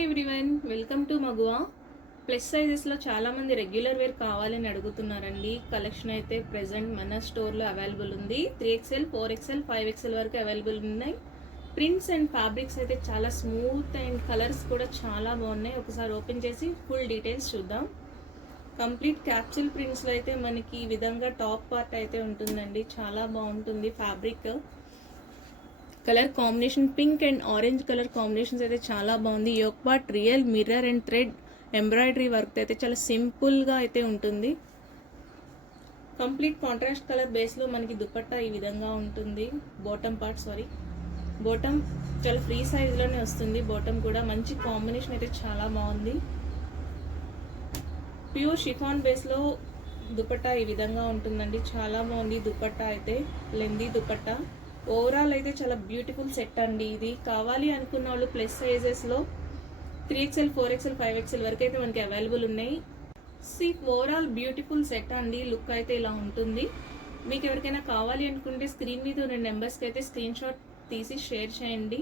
Hi everyone, welcome to మగువా. Plus సైజెస్లో చాలామంది regular wear కావాలని అడుగుతున్నారండి. కలెక్షన్ అయితే ప్రెజెంట్ మన స్టోర్లో అవైలబుల్ ఉంది. 3XL, 4XL, 5XL వరకు అవైలబుల్ ఉన్నాయి. ప్రింట్స్ అండ్ ఫ్యాబ్రిక్స్ అయితే చాలా స్మూత్ అండ్ కలర్స్ కూడా చాలా బాగున్నాయి. ఒకసారి ఓపెన్ చేసి ఫుల్ డీటెయిల్స్ చూద్దాం. కంప్లీట్ క్యాప్సూల్ ప్రింట్స్లో అయితే మనకి ఈ విధంగా టాప్ పార్ట్ అయితే ఉంటుందండి. చాలా బాగుంటుంది fabric. Colour combination pink and orange colour combinations అయితే చాలా బాగుంది. Yoke part real mirror and thread embroidery work అయితే చాలా సింపుల్గా అయితే ఉంటుంది. కంప్లీట్ కాంట్రాస్ట్ కలర్ బేస్లో మనకి దుపట్టా ఈ విధంగా ఉంటుంది. బాటమ్ చాలా ఫ్రీ సైజ్లోనే వస్తుంది. బాటమ్ కూడా మంచి కాంబినేషన్ అయితే చాలా బాగుంది. ప్యూర్ షిఫాన్ బేస్లో దుపట్టా ఈ విధంగా ఉంటుందండి. చాలా బాగుంది దుపట్టా అయితే, లెందీ దుపట్టా. ఓవరాల్ అయితే చాలా బ్యూటిఫుల్ సెట్ అండి. ఇది కావాలి అనుకున్న వాళ్ళు ప్లస్ సైజెస్లో 3XL, 4XL, 5XL వరకు అయితే మనకి అవైలబుల్ ఉన్నాయి. ఓవరాల్ బ్యూటిఫుల్ సెట్ అండి. లుక్ అయితే ఇలా ఉంటుంది. మీకు ఎవరికైనా కావాలి అనుకుంటే స్క్రీన్ మీద ఉన్న నెంబర్స్కి అయితే స్క్రీన్ షాట్ తీసి షేర్ చేయండి.